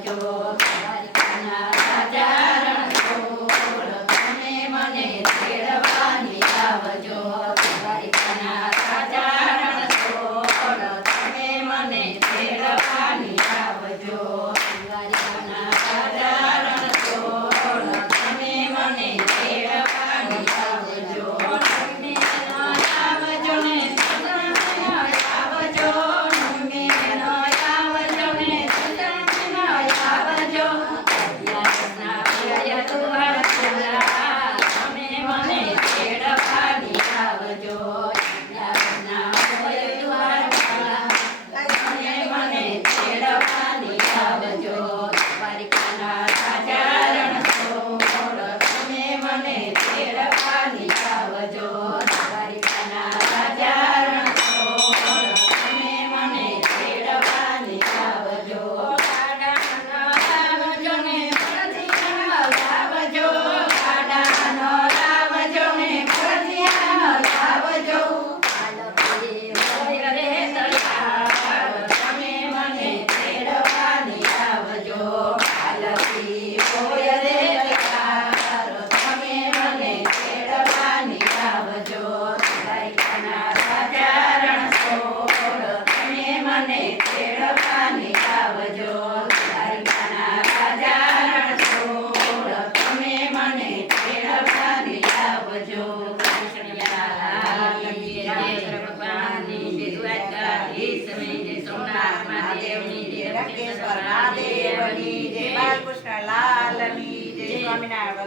Thank you. રંકેશ્વર મહાદેવની જય બાલકૃષ્ણ સ્વામિનારાયણ